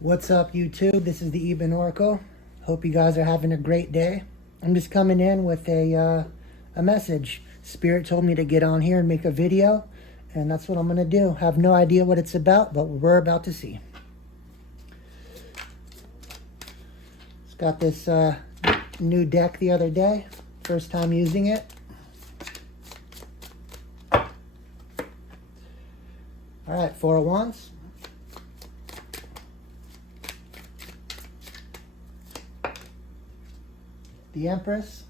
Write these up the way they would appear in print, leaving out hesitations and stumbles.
What's up, YouTube? This is the Eben Oracle. Hope you guys are having a great day. I'm just coming in with a message. Spirit told me to get on here and make a video, and that's what I'm going to do. Have no idea what it's about, but we're about to see. It's got this new deck the other day. First time using it. All right, Four of Wands. The Empress.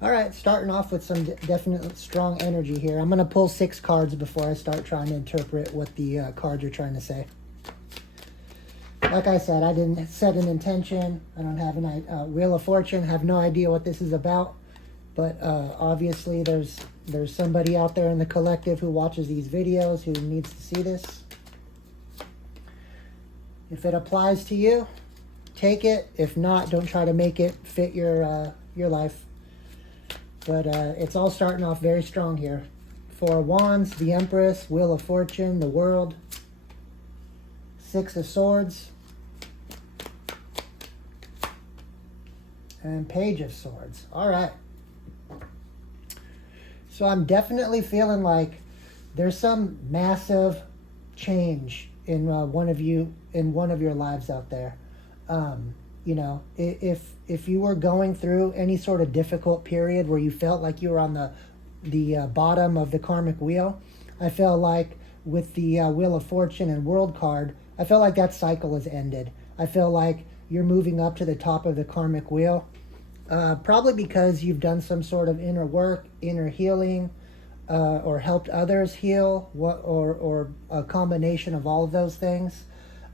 All right, starting off with some definite strong energy here. I'm going to pull 6 cards before I start trying to interpret what the cards are trying to say. Like I said, I didn't set an intention. I don't have an Wheel of Fortune. Have no idea what this is about. But obviously there's somebody out there in the collective who watches these videos who needs to see this. If it applies to you, take it. If not, don't try to make it fit your life. But it's all starting off very strong here. Four of Wands, the Empress, Wheel of Fortune, the World, Six of Swords, and Page of Swords. All right. So I'm definitely feeling like there's some massive change in one of your lives out there. You know, if you were going through any sort of difficult period where you felt like you were on the bottom of the karmic wheel, I feel like with the Wheel of Fortune and World card, I feel like that cycle has ended. I feel like you're moving up to the top of the karmic wheel, probably because you've done some sort of inner work, inner healing, or helped others heal, or a combination of all of those things.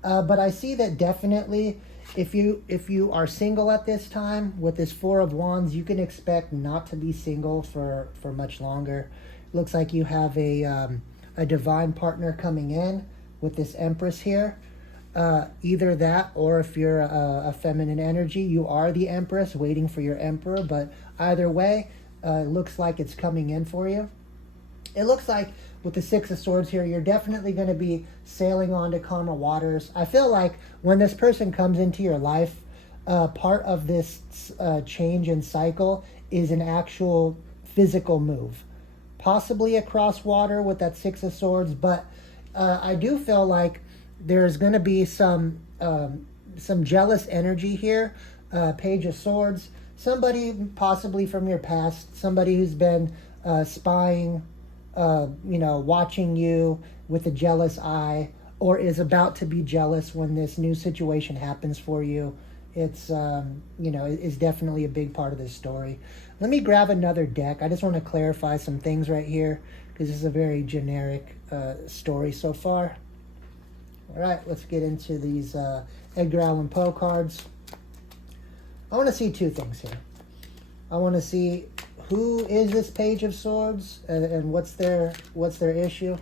But I see that definitely if you are single at this time with this Four of Wands, you can expect not to be single for much longer. It looks like you have a divine partner coming in with this Empress here. Either that, or if you're a feminine energy, you are the Empress waiting for your Emperor. But either way, it looks like it's coming in for you. It looks like with the Six of Swords here, you're definitely going to be sailing on to calmer waters. I feel like when this person comes into your life, part of this change in cycle is an actual physical move. Possibly across water with that Six of Swords, but I do feel like there's going to be some jealous energy here. Page of Swords, somebody possibly from your past, somebody who's been spying, watching you with a jealous eye, or is about to be jealous when this new situation happens for you. It's, is definitely a big part of this story. Let me grab another deck. I just want to clarify some things right here because this is a very generic story so far. All right, let's get into these Edgar Allan Poe cards. I want to see 2 things here. I want to see who is this Page of Swords and what's their issue.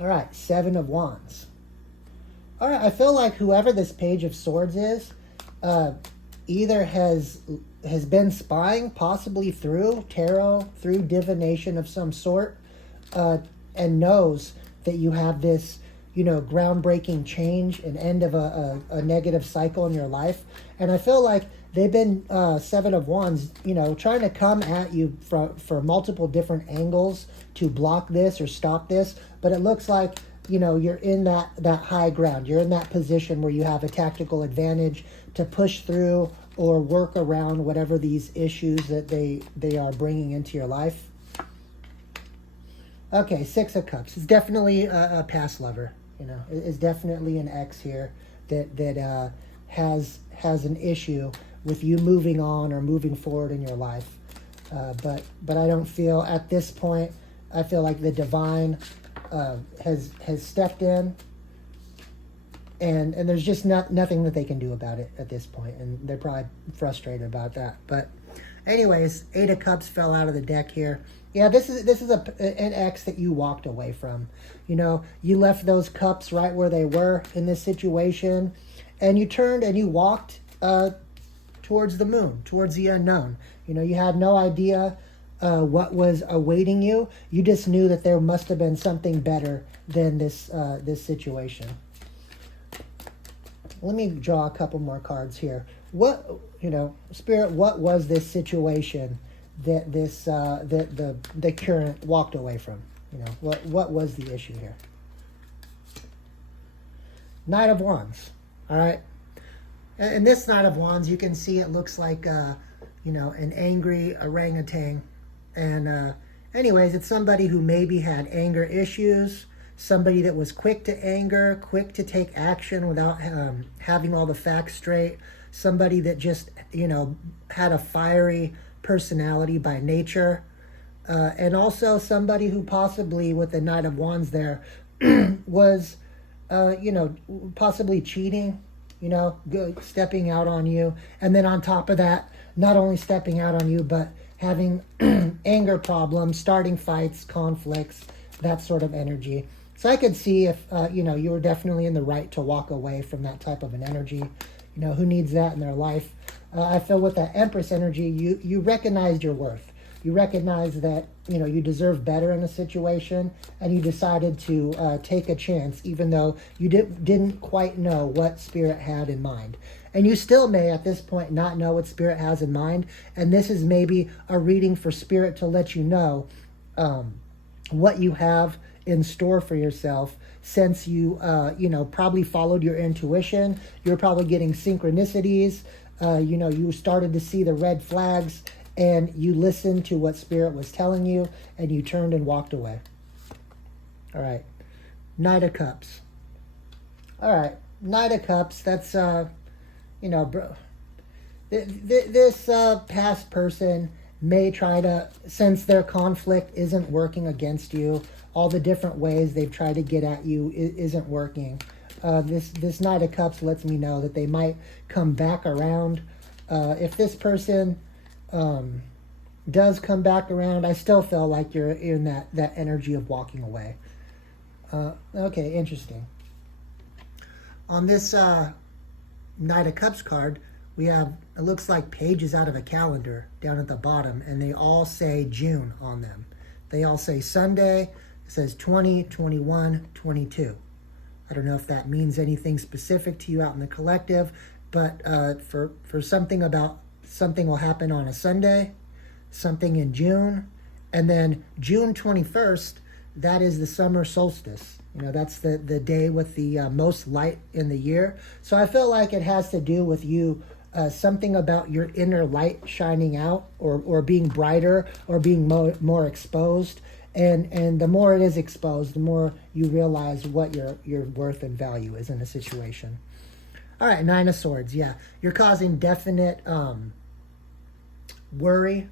All right, Seven of Wands. All right, I feel like whoever this Page of Swords is, either has been spying, possibly through tarot, through divination of some sort, and knows that you have this, groundbreaking change, an end of a negative cycle in your life. And I feel like they've been, Seven of Wands, trying to come at you for multiple different angles to block this or stop this. But it looks like, you're in that high ground. You're in that position where you have a tactical advantage to push through or work around whatever these issues that they are bringing into your life. Okay, Six of Cups. It's definitely a past lover. It's definitely an ex here that has an issue with you moving on or moving forward in your life. But I don't feel at this point. I feel like the divine has stepped in, and there's just nothing that they can do about it at this point, and they're probably frustrated about that. But anyways, Eight of Cups fell out of the deck here. Yeah, this is an ex that you walked away from. You left those cups right where they were in this situation, and you turned and you walked towards the moon, towards the unknown. You had no idea what was awaiting you. You just knew that there must have been something better than this situation. Let me draw a couple more cards here. What, Spirit, what was this situation that the current walked away from? What was the issue here? Knight of Wands. All right. In this Knight of Wands, you can see it looks like an angry orangutan. And anyways, it's somebody who maybe had anger issues, somebody that was quick to anger, quick to take action without having all the facts straight, somebody that just, had a fiery personality by nature, and also somebody who possibly, with the Knight of Wands there, was, possibly cheating, stepping out on you. And then on top of that, not only stepping out on you, but having anger problems, starting fights, conflicts, that sort of energy. So I could see if, you were definitely in the right to walk away from that type of an energy. Who needs that in their life? I feel with that Empress energy, you recognized your worth. You recognize that, you deserve better in a situation, and you decided to take a chance, even though you didn't quite know what Spirit had in mind. And you still may, at this point, not know what Spirit has in mind. And this is maybe a reading for Spirit to let you know what you have in store for yourself, since you, probably followed your intuition. You're probably getting synchronicities. You started to see the red flags, and you listened to what Spirit was telling you, and you turned and walked away. All right. Knight of Cups. All right. Knight of Cups, that's, this past person may try to, since their conflict isn't working against you, all the different ways they've tried to get at you isn't working. This Knight of Cups lets me know that they might come back around. If this person does come back around, I still feel like you're in that energy of walking away. Okay, interesting. On this Knight of Cups card, we have, it looks like pages out of a calendar down at the bottom, and they all say June on them. They all say Sunday. It says 20, 21, 22. I don't know if that means anything specific to you out in the collective, but for something about something will happen on a Sunday, something in June, and then June 21st, that is the summer solstice. That's the day with the most light in the year. So I feel like it has to do with you, something about your inner light shining out, or being brighter, or being more exposed. And the more it is exposed, the more you realize what your worth and value is in a situation. All right, Nine of Swords. Yeah, you're causing definite worry.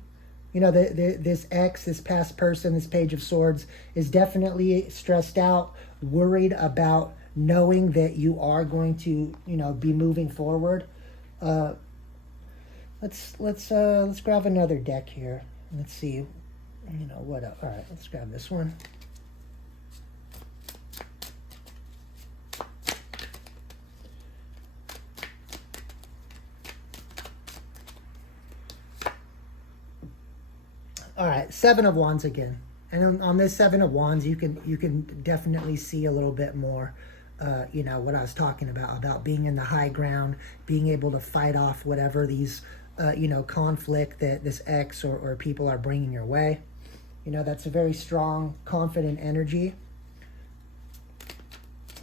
This ex, this past person, this Page of Swords is definitely stressed out, worried about knowing that you are going to, be moving forward. Let's grab another deck here. Let's see. What else? All right, let's grab this one. All right, Seven of Wands again. And on this Seven of Wands, you can definitely see a little bit more, what I was talking about being in the high ground, being able to fight off whatever these, conflict that this ex or people are bringing your way. That's a very strong, confident energy.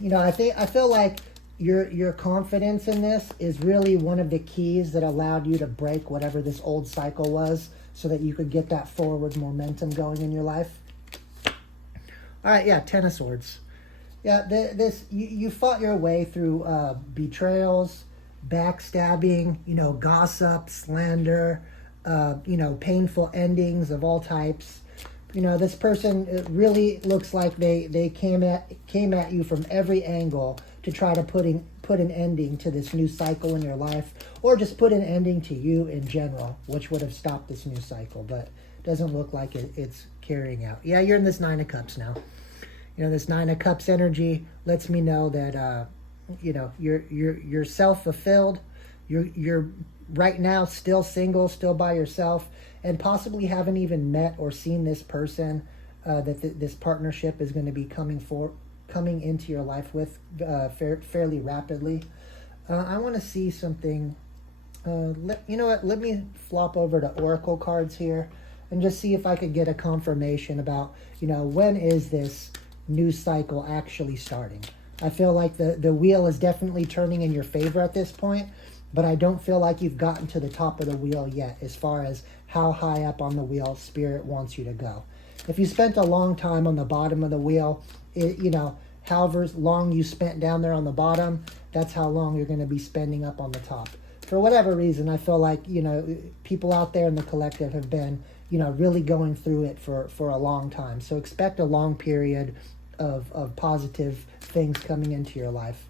I feel like your confidence in this is really one of the keys that allowed you to break whatever this old cycle was, so that you could get that forward momentum going in your life. All right, yeah, Ten of Swords. Yeah, you fought your way through betrayals, backstabbing, gossip, slander, painful endings of all types. This person, it really looks like they came at you from every angle to try to put an ending to this new cycle in your life, or just put an ending to you in general, which would have stopped this new cycle, but it doesn't look like it's carrying out. Yeah, you're in this Nine of Cups now. This Nine of Cups energy lets me know that you're self-fulfilled. You're right now still single, still by yourself, and possibly haven't even met or seen this person that this partnership is going to be coming into your life with fairly rapidly. I want to see something. You know what? Let me flop over to Oracle cards here and just see if I could get a confirmation about, when is this new cycle actually starting. I feel like the wheel is definitely turning in your favor at this point, but I don't feel like you've gotten to the top of the wheel yet as far as how high up on the wheel Spirit wants you to go. If you spent a long time on the bottom of the wheel, however long you spent down there on the bottom, that's how long you're going to be spending up on the top. For whatever reason, I feel like, people out there in the collective have been, really going through it for a long time. So expect a long period of positive things coming into your life.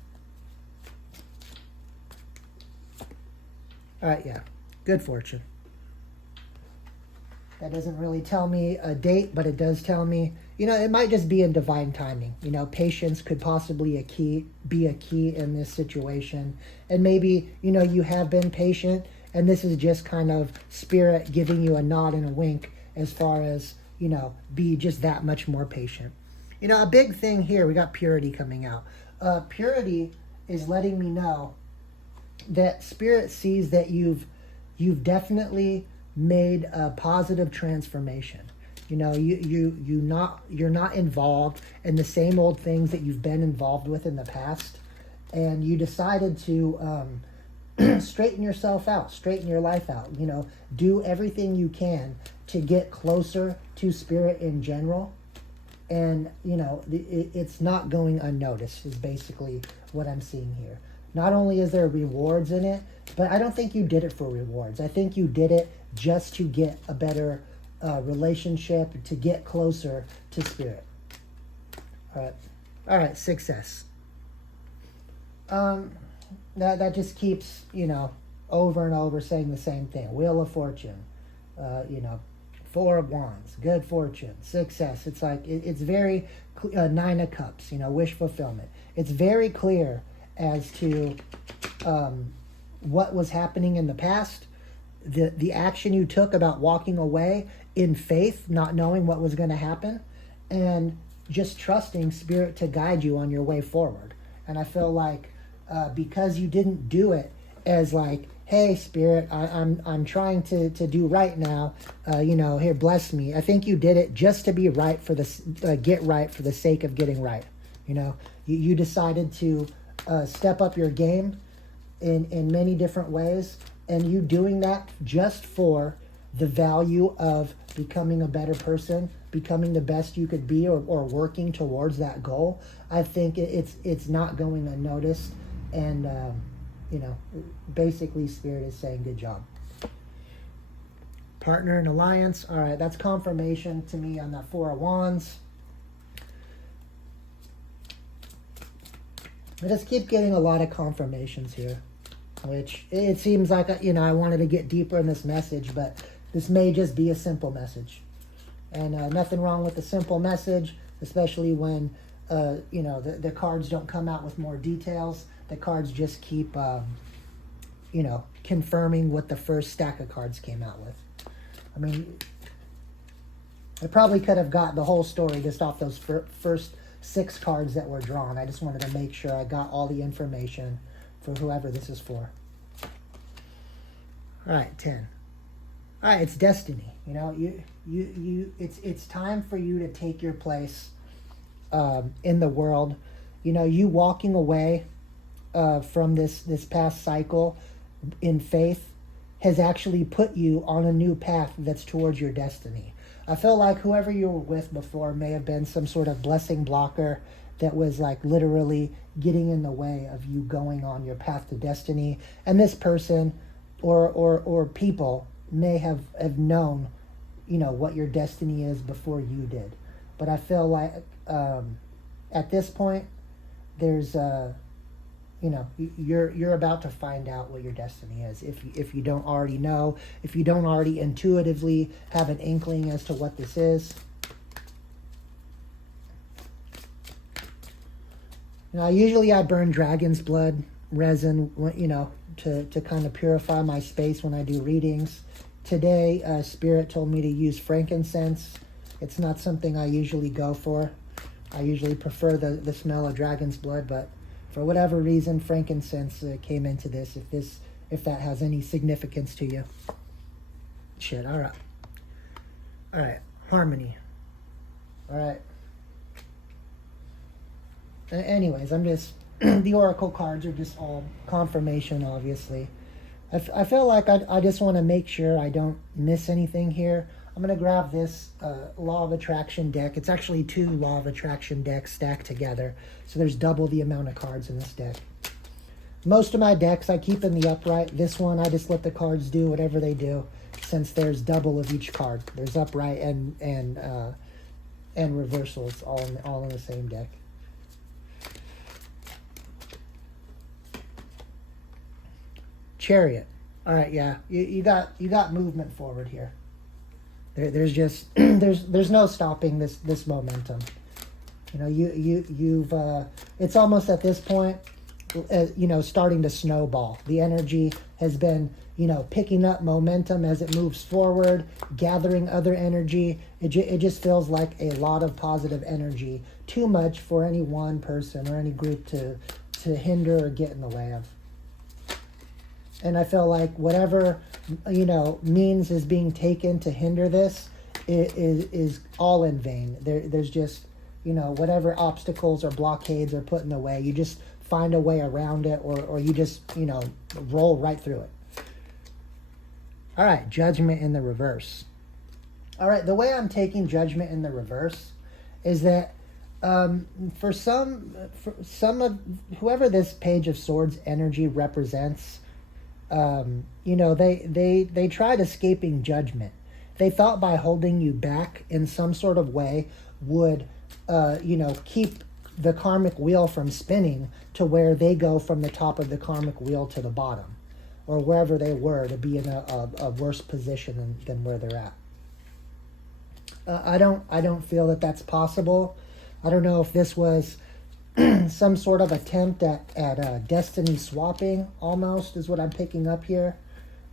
All right, yeah. Good fortune. That doesn't really tell me a date, but it does tell me, it might just be in divine timing. Patience could possibly be a key in this situation. And maybe, you have been patient, and this is just kind of Spirit giving you a nod and a wink as far as, be just that much more patient. A big thing here, we got purity coming out. Purity is letting me know that Spirit sees that you've definitely made a positive transformation. You're not involved in the same old things that you've been involved with in the past, and you decided to straighten yourself out, straighten your life out. Do everything you can to get closer to Spirit in general, and it's not going unnoticed is basically what I'm seeing here. Not only is there rewards in it, but I don't think you did it for rewards. I think you did it just to get a better relationship, to get closer to Spirit. All right, success. That just keeps, over and over saying the same thing. Wheel of Fortune, Four of Wands, good fortune, success. It's like, it's very, Nine of Cups, wish fulfillment. It's very clear as to what was happening in the past, the action you took about walking away in faith, not knowing what was going to happen, and just trusting Spirit to guide you on your way forward. And I feel like because you didn't do it as like, hey, Spirit, I'm trying to do right now, here, bless me. I think you did it just to be right for the get right for the sake of getting right. You decided to step up your game in many different ways, and you doing that just for the value of becoming a better person, becoming the best you could be, or working towards that goal. I think it's not going unnoticed, and basically Spirit is saying good job. Partner and alliance. All right, that's confirmation to me on that Four of Wands. I just keep getting a lot of confirmations here, which it seems like, I wanted to get deeper in this message, but this may just be a simple message. And nothing wrong with a simple message, especially when, the cards don't come out with more details. The cards just keep, confirming what the first stack of cards came out with. I mean, I probably could have got the whole story just off those first 6 cards that were drawn. I just wanted to make sure I got all the information for whoever this is for. All right, 10. All right, it's destiny. It's time for you to take your place in the world. You walking away from this past cycle in faith has actually put you on a new path that's towards your destiny. I feel like whoever you were with before may have been some sort of blessing blocker that was like literally getting in the way of you going on your path to destiny. And this person or people may have known, what your destiny is before you did. But I feel like at this point, there's you're about to find out what your destiny is. If you don't already know, if you don't already intuitively have an inkling as to what this is. Usually I burn dragon's blood resin, to kind of purify my space when I do readings. today, Spirit told me to use frankincense. It's not something I usually go for. I usually prefer the smell of dragon's blood, but for whatever reason, frankincense came into this. If that has any significance to you. Shit. All right. Harmony. All right. Anyways, I'm just the oracle cards are just all confirmation, obviously. I feel like I just want to make sure I don't miss anything here. I'm going to grab this Law of Attraction deck. It's actually 2 Law of Attraction decks stacked together. So there's double the amount of cards in this deck. Most of my decks I keep in the upright. This one I just let the cards do whatever they do, since there's double of each card. There's upright and reversals all in the same deck. Chariot. All right, yeah, you got movement forward here. There's just there's no stopping this momentum. You know, you've it's almost at this point, starting to snowball. The energy has been, picking up momentum as it moves forward, gathering other energy. It just feels like a lot of positive energy. Too much for any one person or any group to hinder or get in the way of. And I feel like whatever, means is being taken to hinder this is all in vain. There's just, whatever obstacles or blockades are put in the way, you just find a way around it, or you just, roll right through it. All right, Judgment in the reverse. All right, the way I'm taking Judgment in the reverse is that for some of whoever this Page of Swords energy represents, they tried escaping judgment. They thought by holding you back in some sort of way would, keep the karmic wheel from spinning to where they go from the top of the karmic wheel to the bottom, or wherever they were, to be in a worse position than where they're at. I don't feel that that's possible. I don't know if this was some sort of attempt at destiny swapping, almost, is what I'm picking up here.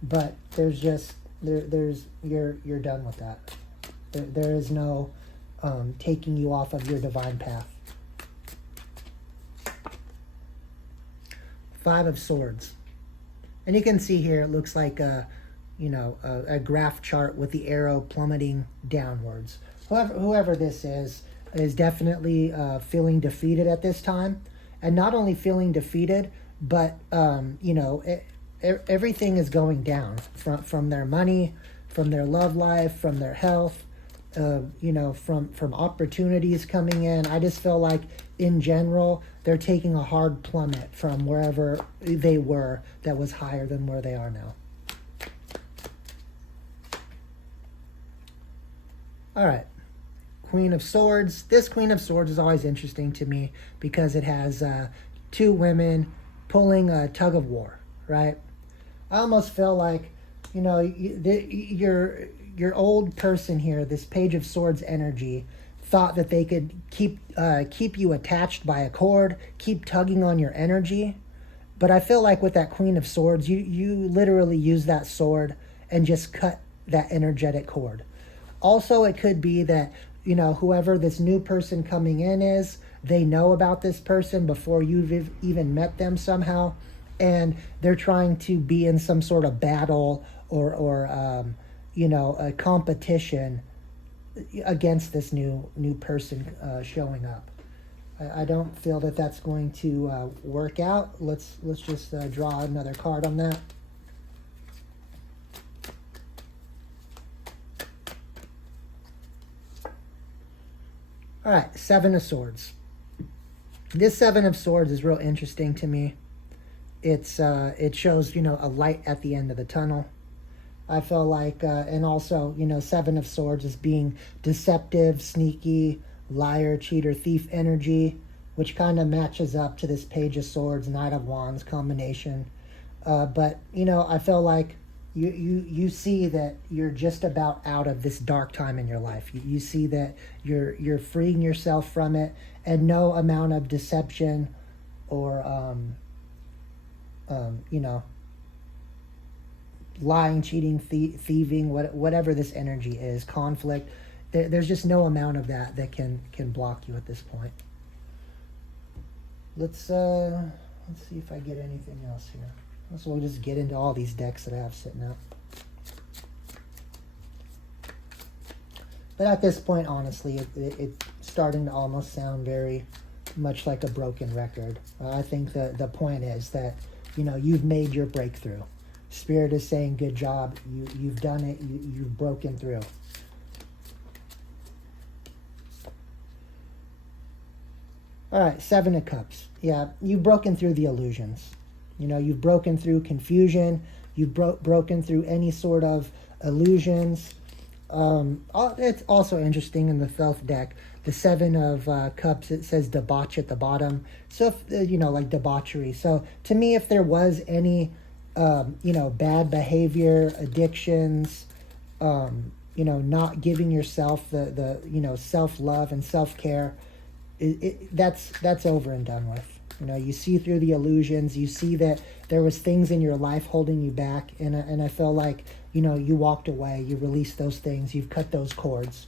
But there's just you're done with that. There is no taking you off of your divine path. 5 of Swords, and you can see here it looks like a graph chart with the arrow plummeting downwards. Whoever this is definitely feeling defeated at this time, and not only feeling defeated, but everything is going down from their money, from their love life, from their health, from opportunities coming in. I just feel like in general they're taking a hard plummet from wherever they were that was higher than where they are now. All right. Queen of Swords. This Queen of Swords is always interesting to me because it has 2 women pulling a tug of war, right? I almost feel like, your old person here, this Page of Swords energy, thought that they could keep you attached by a cord, keep tugging on your energy. But I feel like with that Queen of Swords, you literally use that sword and just cut that energetic cord. Also, it could be that, whoever this new person coming in is, they know about this person before you've even met them somehow, and they're trying to be in some sort of battle or a competition against this new person showing up. I don't feel that that's going to work out. Let's just draw another card on that. All right, 7 of Swords. This 7 of Swords is real interesting to me. It shows, a light at the end of the tunnel. I feel like, and also, 7 of Swords is being deceptive, sneaky, liar, cheater, thief energy, which kind of matches up to this Page of Swords, Knight of Wands combination. But, I feel like you see that you're just about out of this dark time in your life. You see that you're freeing yourself from it, and no amount of deception or lying, cheating, thieving, whatever this energy is, conflict. There's just no amount of that can block you at this point. Let's see if I get anything else here. So we'll just get into all these decks that I have sitting out. But at this point, honestly, it's starting to almost sound very much like a broken record. I think the point is that, you've made your breakthrough. Spirit is saying, good job. You've done it. You've broken through. All right, Seven of Cups. Yeah, you've broken through the illusions. You've broken through confusion. You've broken through any sort of illusions. It's also interesting in the Thoth deck, the Seven of Cups, it says debauch at the bottom. So, like debauchery. So, to me, if there was any, bad behavior, addictions, not giving yourself the self-love and self-care, that's over and done with. You see through the illusions. You see that there was things in your life holding you back, and I feel like you walked away. You released those things. You've cut those cords,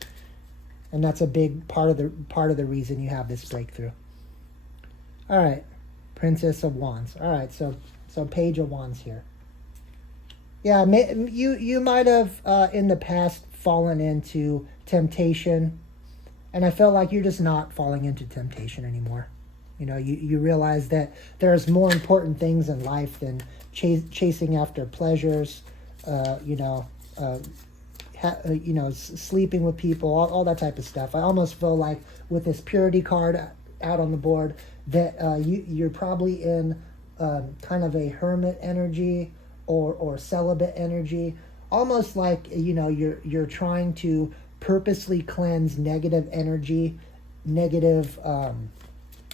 and that's a big part of the reason you have this breakthrough. All right, Princess of Wands. All right, so Page of Wands here. Yeah, you might have in the past fallen into temptation. And I feel like you're just not falling into temptation anymore. You realize that there's more important things in life than chasing after pleasures, sleeping with people, all that type of stuff. I almost feel like with this purity card out on the board that you're probably in kind of a hermit energy or celibate energy, almost like you're trying to purposely cleanse negative energy, negative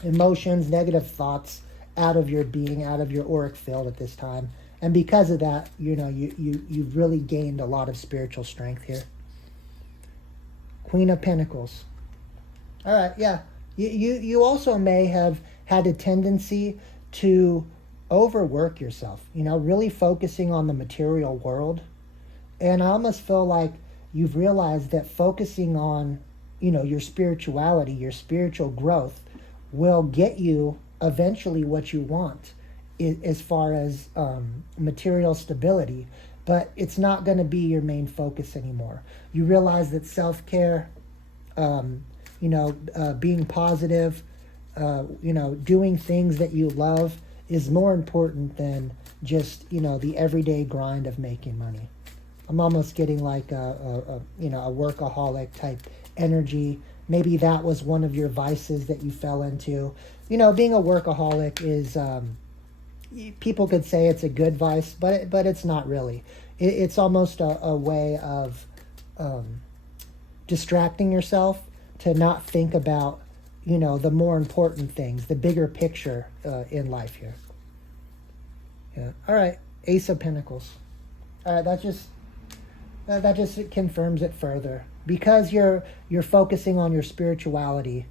emotions, negative thoughts out of your being, out of your auric field at this time. And because of that, you've really gained a lot of spiritual strength here. Queen of Pentacles. All right, yeah. You also may have had a tendency to overwork yourself, really focusing on the material world. And I almost feel like you've realized that focusing on, your spirituality, your spiritual growth will get you eventually what you want as far as material stability, but it's not going to be your main focus anymore. You realize that self-care, being positive, doing things that you love is more important than just, the everyday grind of making money. I'm almost getting like a workaholic type energy. Maybe that was one of your vices that you fell into. Being a workaholic is, people could say it's a good vice, but it's not really. It's almost a way of distracting yourself to not think about, the more important things, the bigger picture in life here. Yeah. All right. Ace of Pentacles. All right. That just confirms it further, because you're focusing on your spirituality.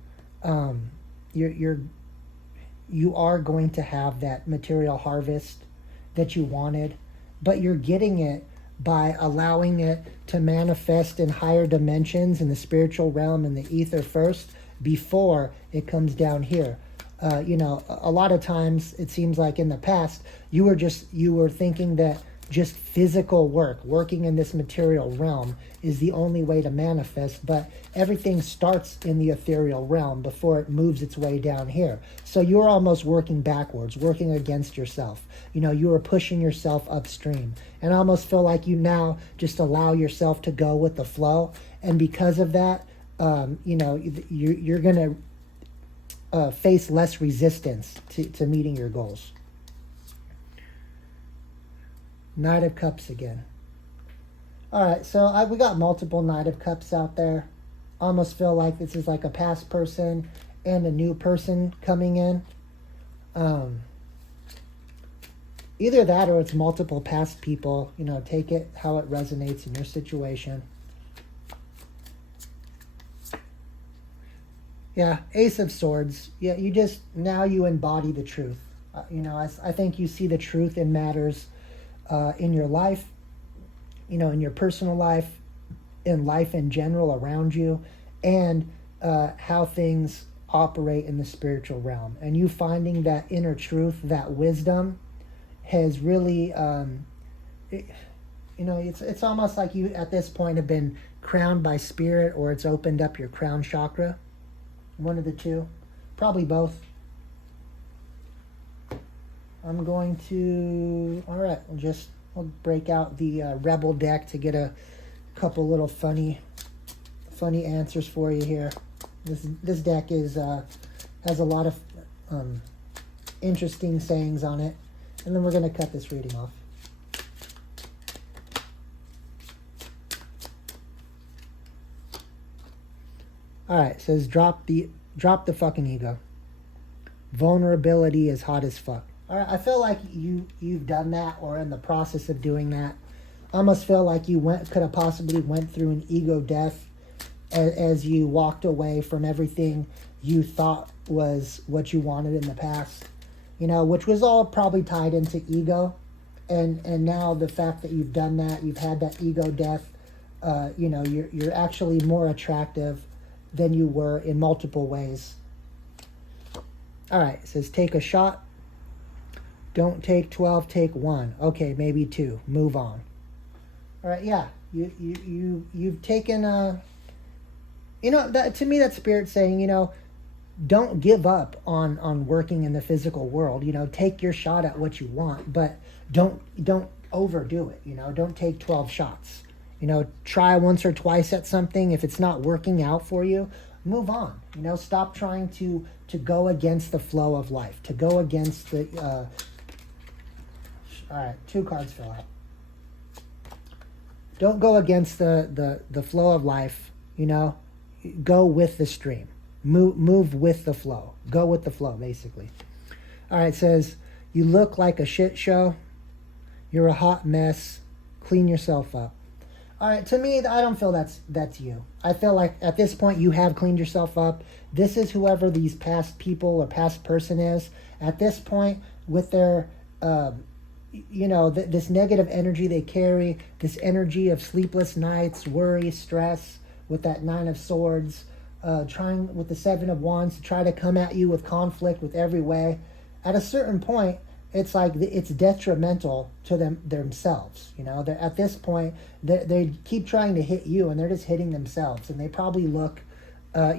You are going to have that material harvest that you wanted, but you're getting it by allowing it to manifest in higher dimensions in the spiritual realm and the ether first before it comes down here. A lot of times it seems like in the past you were thinking that just physical working in this material realm is the only way to manifest, but everything starts in the ethereal realm before it moves its way down here. So you're almost working backwards, working against yourself. You are pushing yourself upstream. And I almost feel like you now just allow yourself to go with the flow. And because of that, you're going to face less resistance to meeting your goals. Knight of Cups again. All right, so we got multiple Knight of Cups out there. Almost feel like this is like a past person and a new person coming in. Either that or it's multiple past people. Take it how it resonates in your situation. Yeah, Ace of Swords. Yeah, now you embody the truth. I think you see the truth in matters in your life, in your personal life, in life in general around you, and how things operate in the spiritual realm. And you finding that inner truth, that wisdom, has really, it's almost like you at this point have been crowned by spirit, or it's opened up your crown chakra. One of the two, probably both. I'm going to, all right, we'll break out the Rebel deck to get a couple little funny answers for you here. This deck is has a lot of interesting sayings on it, and then we're going to cut this reading off. All right, it says drop the fucking ego. Vulnerability is hot as fuck. All right, I feel like you've done that, or in the process of doing that. I almost feel like you could have possibly went through an ego death as you walked away from everything you thought was what you wanted in the past, which was all probably tied into ego. And now the fact that you've done that, you've had that ego death, you're actually more attractive than you were in multiple ways. All right, it says take a shot. Don't take 12, take 1. Okay, maybe 2. Move on. All right, yeah. You've taken that, to me, that's spirit saying, don't give up on working in the physical world. Take your shot at what you want, but don't overdo it. Don't take 12 shots. Try once or twice at something. If it's not working out for you, move on. Stop trying to go against the flow of life, to go against the all right, 2 cards fill out. Don't go against the flow of life. Go with the stream. Move with the flow. Go with the flow, basically. All right, it says you look like a shit show. You're a hot mess. Clean yourself up. All right, to me, I don't feel that's you. I feel like at this point you have cleaned yourself up. This is whoever these past people or past person is. At this point, with their, this negative energy they carry, this energy of sleepless nights, worry, stress, with that 9 of Swords, trying with the 7 of Wands to try to come at you with conflict with every way. At a certain point, it's like it's detrimental to themselves. They're, at this point, they keep trying to hit you, and they're just hitting themselves. And they probably look,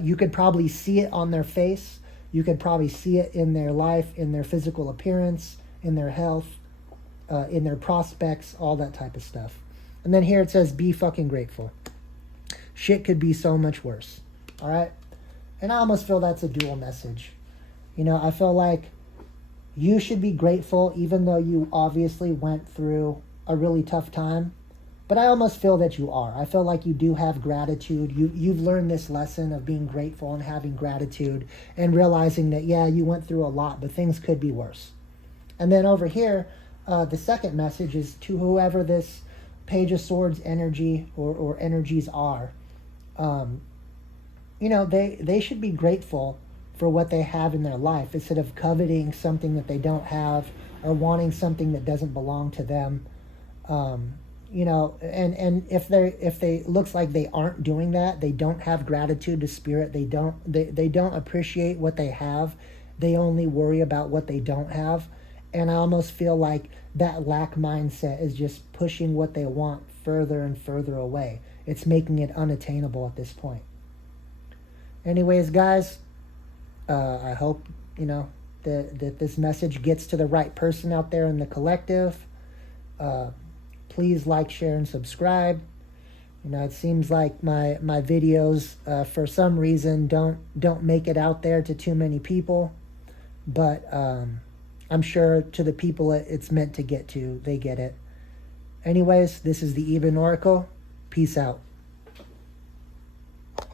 you could probably see it on their face. You could probably see it in their life, in their physical appearance, in their health, in their prospects, all that type of stuff. And then here it says, be fucking grateful. Shit could be so much worse. All right? And I almost feel that's a dual message. I feel like you should be grateful, even though you obviously went through a really tough time. But I almost feel that you are. I feel like you do have gratitude. You've learned this lesson of being grateful and having gratitude, and realizing that, yeah, you went through a lot, but things could be worse. And then over here, the second message is to whoever this Page of Swords energy or energies are. They should be grateful for what they have in their life, instead of coveting something that they don't have, or wanting something that doesn't belong to them. And if they looks like they aren't doing that, they don't have gratitude to spirit, they don't appreciate what they have, they only worry about what they don't have. And I almost feel like that lack mindset is just pushing what they want further and further away. It's making it unattainable at this point. Anyways, guys, I hope, that this message gets to the right person out there in the collective. Please like, share, and subscribe. It seems like my videos, for some reason, don't make it out there to too many people. But I'm sure to the people it's meant to get to, they get it. Anyways, this is the Even Oracle. Peace out.